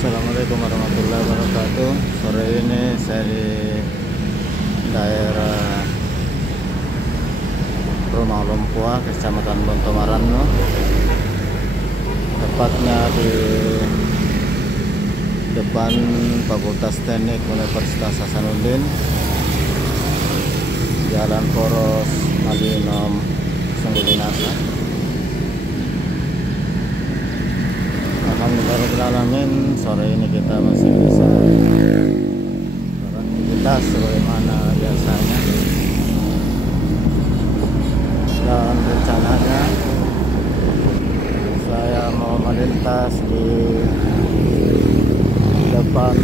Assalamualaikum warahmatullahi wabarakatuh. Sore ini saya di daerah Rumah Lompua, Kecamatan Bontomarano, tepatnya di depan Fakultas Teknik Universitas Hasanuddin, Jalan Poros Malinom, Sanggudinasa. Alhamdulillahirrahmanirrahim, sore ini kita masih bisa beraktivitas sebagaimana biasanya. Dan rencananya saya mau melintas di depan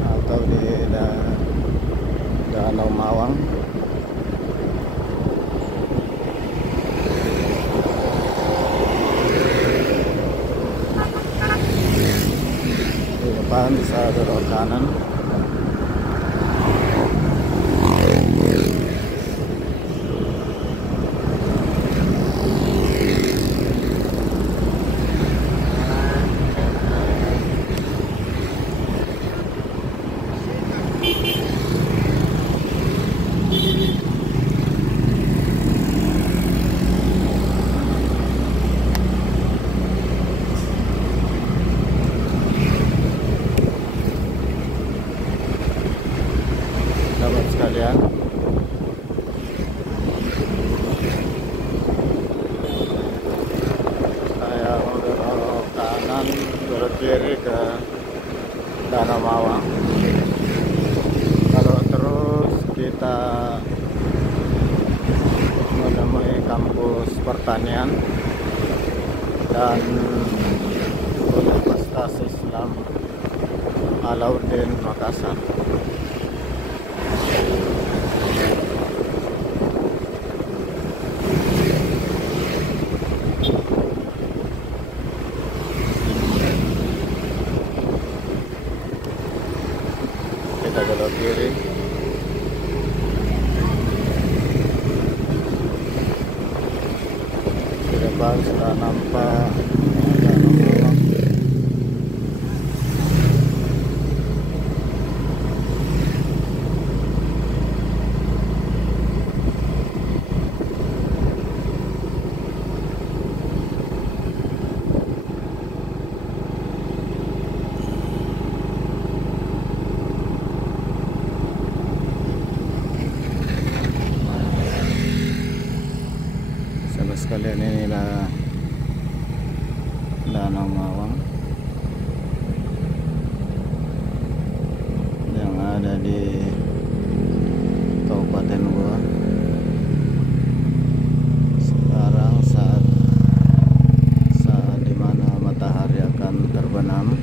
atau di Danau Mawang. Di depan bisa belok kanan. Sahabat sekalian, saya belok kanan, belok kiri ke Danau Mawang. Kalau terus kita menemui kampus pertanian dan Universitas Islam Alauddin Makassar. Kita belok kiri. Di depan sudah nampak Danau Mawang. Sahabat sekalian, inilah Danau Mawang yang ada di Kabupaten Goa. Sekarang saat dimana matahari akan terbenam,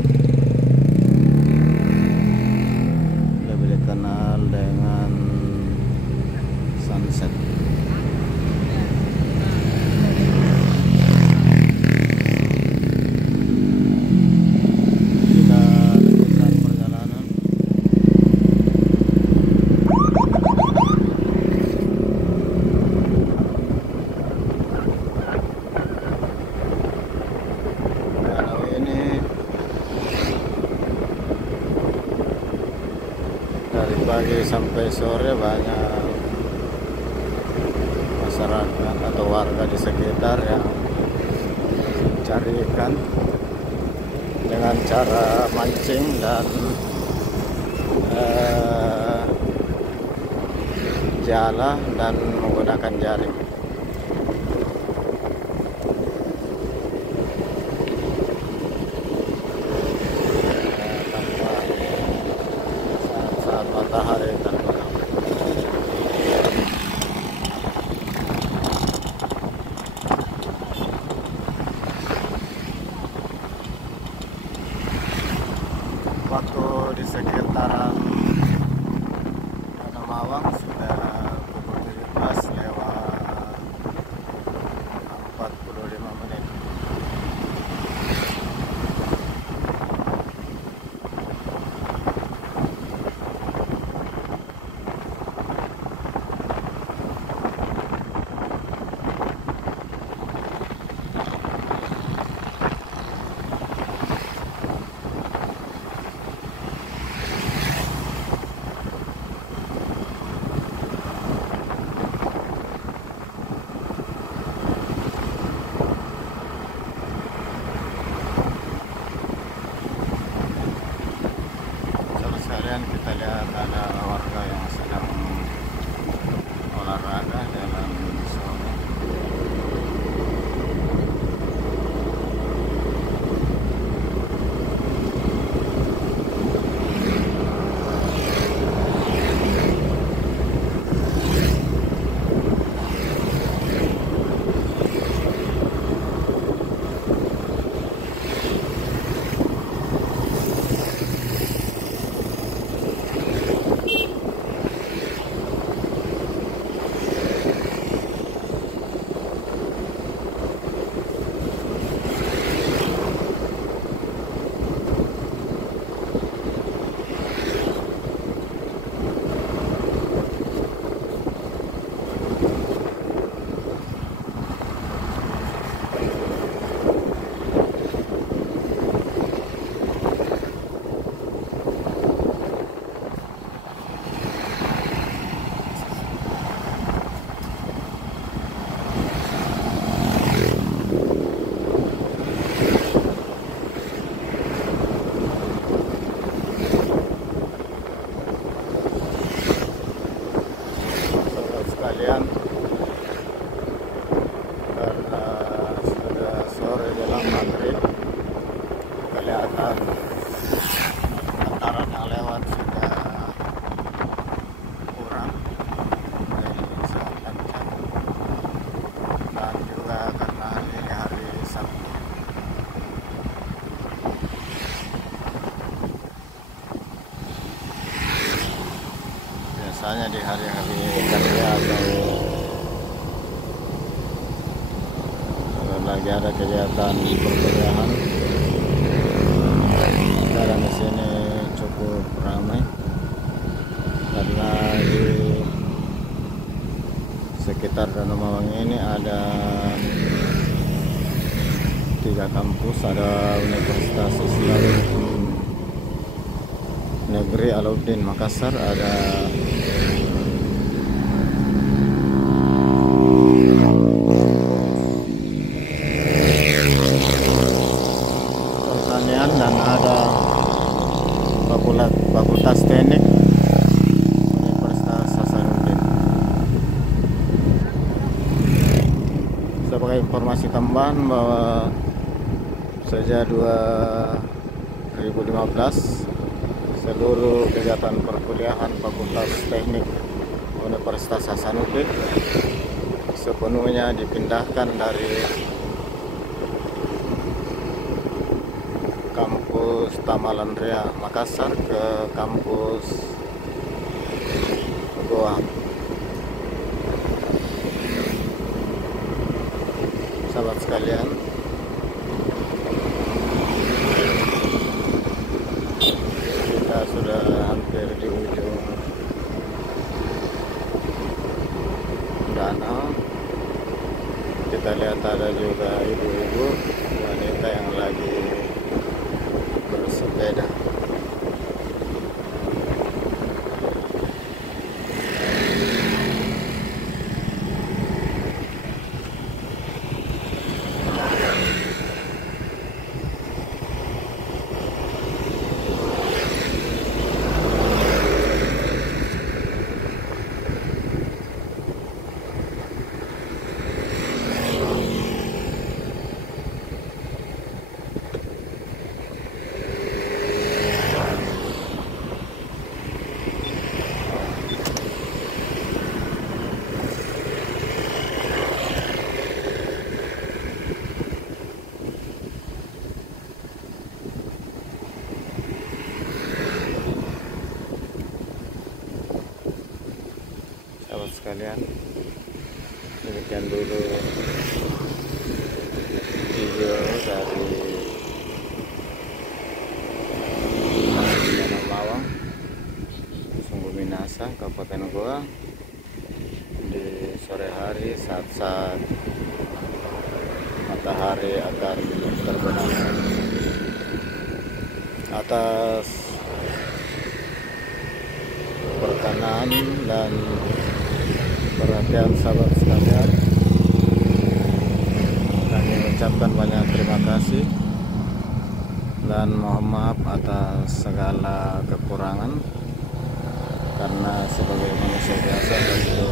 lebih dikenal dengan sunset. Dari pagi sampai sore banyak masyarakat atau warga di sekitar yang mencari ikan dengan cara mancing dan jala dan menggunakan jaring. Saat matahari terbenam. Waktu di sekitaran Danau Mawang sudah pukul 17:45. dan kendaraan yang lewat sudah kurang, jadi sangat lancar. Dan juga karena hari ini hari Sabtu, biasanya di hari-hari kerja atau lagi ada kegiatan perkuliahan, sekarang di sini cukup ramai karena di sekitar Danau Mawang ini ada 3 kampus. Ada Universitas Islam Negeri Alauddin Makassar, ada pertanian, dan ada Fakultas Teknik Universitas Hasanuddin. Sebagai informasi tambahan bahwa sejak 2015 seluruh kegiatan perkuliahan Fakultas Teknik Universitas Hasanuddin sepenuhnya dipindahkan dari kampus Tamalan Ria Makassar ke kampus Goa. Sahabat sekalian, kita sudah hampir di ujung danau. Kita lihat ada juga ibu-ibu wanita yang lagi bersepeda. Sahabat sekalian, demikian dulu video dari Danau Mawang, Sungguh Minasa, Kabupaten Goa, di sore hari saat-saat matahari akan terbenam. Atas perkenan dan perhatian sahabat sekalian, kami ucapkan banyak terima kasih dan mohon maaf atas segala kekurangan, karena sebagai manusia biasa tentu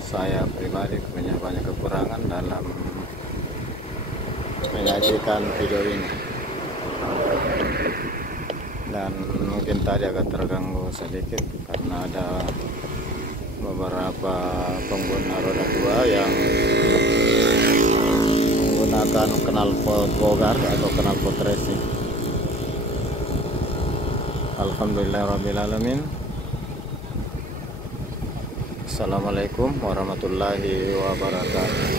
saya pribadi punya banyak kekurangan dalam menyajikan video ini, dan mungkin tadi agak terganggu sedikit karena ada beberapa pengguna roda 2 yang menggunakan knalpot bogar atau knalpot racing. Alhamdulillahirrabbilalamin. Assalamualaikum warahmatullahi wabarakatuh.